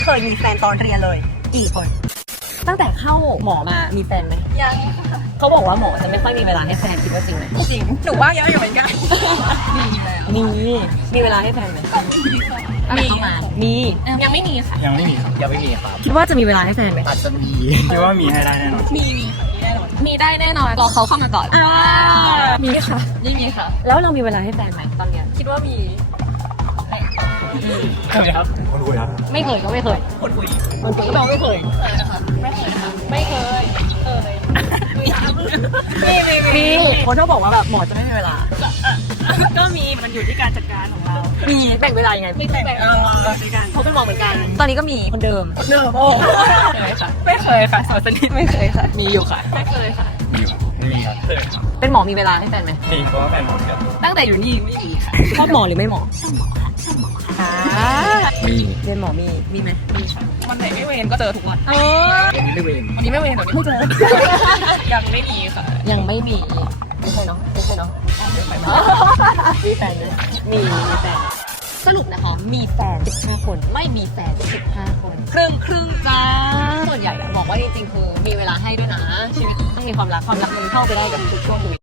เคยมีแฟนตอนเรียนเลยกี่คนตั้งแต่เข้าหมอมามีแฟนไหมยังเขาบอกว่าหมอจะไม่ค่อยมีเวลาให้แฟนคิดว่าจริงไหมจริงหนูว่าเยอะอยู่เหมือนกันมีเวลาให้แฟนไหมมีเข้ามามียังไม่มีค่ะยังไม่มีครับยังไม่มีครับคิดว่าจะมีเวลาให้แฟนไหมอาจจะมีคิดว่ามีให้ได้แน่นอนมีได้แน่นอนรอเขาเข้ามาก่อนมีค่ะยิ่งมีค่ะแล้วเรามีเวลาให้แฟนไหมตอนเนี้ยคิดว่ามีใช่ไหมครับคนคุยครับไม่เคยก็ไม่เคยคนคุยก็บอกไม่เคยไม่เคยมีคนชอบบอกว่าแบบหมอจะไม่มีเวลาก็มีมันอยู่ที่การจัดการของเรามีแบ่งเวลายังไงพี่แบ่งด้วยกันเขาเป็นหมอเหมือนกันตอนนี้ก็มีคนเดิมโอ้ไม่เคยค่ะสาวสนิทไม่เคยค่ะมีอยู่ค่ะไม่เคยค่ะมีครับเคยครับเป็นหมอมีเวลาให้แฟนไหมมีเพราะว่าแฟนผมเกิดตั้งแต่อยู่นี่ไม่มีค่ะชอบหมอหรือไม่หมอชอบหมอค่ะมีเรียนหมอมีไหมมีค่ะวันไหนไม่เวรก็เจอทุกวันไม่เวรวันนี้ไม่เวรเดี๋ยวนี้เพิ่งเจอยังไม่มีค่ะยังไม่มีไม่ใช่เนาะมีแฟนเลยมีแฟนสรุปนะคะมีแฟน15คนไม่มีแฟน15คนครึ่งจ้าส่วนใหญ่บอกว่าจริงๆคือมีเวลาให้ด้วยนะชีวิตต้องมีความรักมันเข้าไปได้กับทุกช่วงชีวิต